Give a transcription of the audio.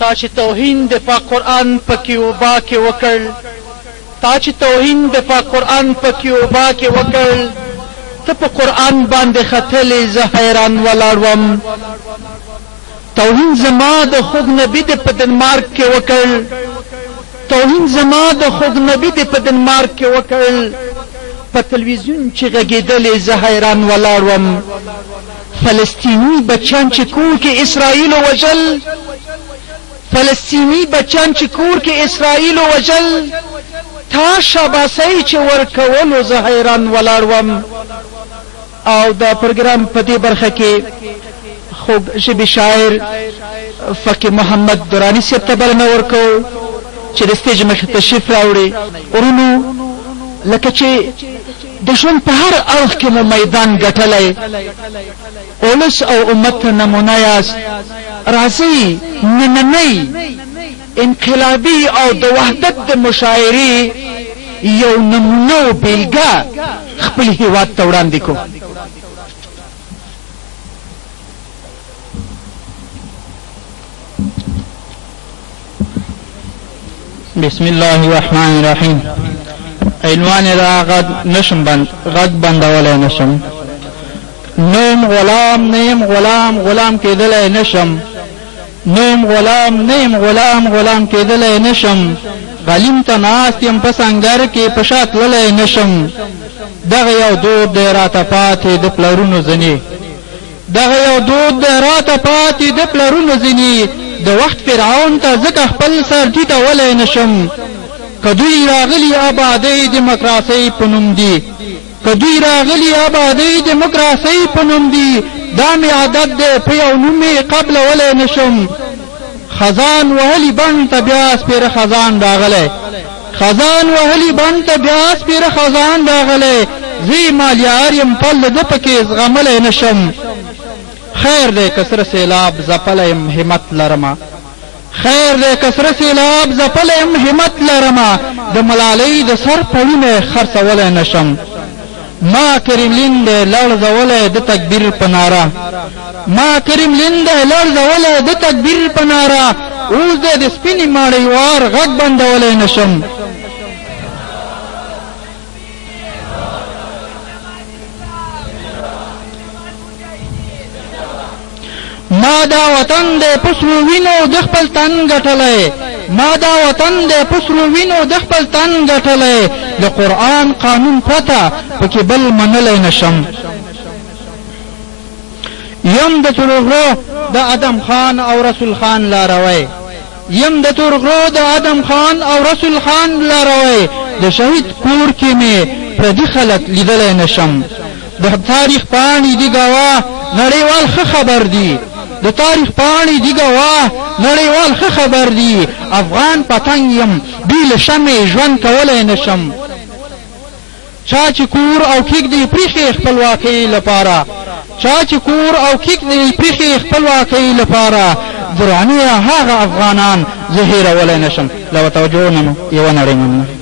تا چې توهین د پاک قرآن په کیوبا کې وکړ تا چې توهین د پاک قرآن په کیوبا کې وکړ ته په قرآن باندې ختلې زه حیران ولاړ وم توهین زما د خوږ نبي د په دنمارک کې وکړ توهین زما د خوږ نبي د په دنمارک کې وکړ په تلویزیون چې غږېدلې زه حیران ولاړ وم فلسطینی بچیان چې کور کې اسرائیل وژل فلسطینی بچیان چې کور کې اسرائیل وژل تا شاباسۍ چې ورکولو زه حیران ولاړ وم او دا پروګرام په دې برخه کې خوږ ژبې شاعر فقیر محمد دراني صاحب ته بلنه ورکوو چې د سټیج مخې تشریف راوړي ورونو لکه چې د ژوند په هر اړخ کې مو میدان ګټلی اولس او امت ته نمونه یاست راځئ نننۍ انقلابي او د وحدت د مشاعرې یو نمونه او بیلګه خپل هیواد ته وړاندې کړو بسم الله الرحمن الرحیم عنوان را غد بندولی نشم نوم غلام نیم غلام کېدلی نشم نوم غلام نیم غلام کېدلی نشم غلیم ته ناست یم په سنګر کې په شا تللی نشم دغه یو دود دی راته پاتې د پلرونو ځینې دغه یو دود دی راته پاتې د پلرونو ځینې د وخت فرعون ته ځکه خپل سر ټیټولی نشم که دوی راغلي آبادۍ دیموکراسۍ په نوم دي که دوی راغلي آبادۍ دیموکراسۍ په نوم دي دا مې عادت دی په یو نوم مې قبلولی نشم خزان وهلي بڼ ته بیا سپېره خزان راغلی خزان وهلي بڼ ته بیا سپېره خزان راغلی زه مالیار یم پل ده پکې زغملی نشم خیر دی که سره سیلاب ځپلی یم همت لرمه خیر دی که سره سیلاب ځپلی یم همت لرمه د ملالۍ د سر پړونه خرڅولی نشم ما کریملین دی لړزولی د تکبیر په ناره ما کریملین دی لړزولی د تکبیر په ناره اوس دی د سپینې ماڼۍ وار غږ بندولی نشم ما دا وطن دی په سرو وینو د خپل تن ګټلی ما دا وطن دی په سرو وینو د خپل تن ګټلی د قرآن قانون پرته پکې بل منلی نشم یم د تورغرو د ادم خان او رسول خان لاروی یم د تورغرو د ادم خان او رسول خان لاروی د شهید کور کې مې پردي خلک لیدلی نشم د تاریخ پاڼې دي ګواه نړیوال ښه خبر دي د تاریخ پاڼې دي ګواه نړیوال ښه خبر دي افغان پتنګ یم بې له شمې ژوند کولی نشم چا چې کور او کیږدي پریښې خپلواکۍ لپاره چا چې کور او کیږدي پریښې خپلواکۍ لپاره درانیه هغه افغانان زه هېرولی نشم له توجه نه مو یوه نړۍ مننه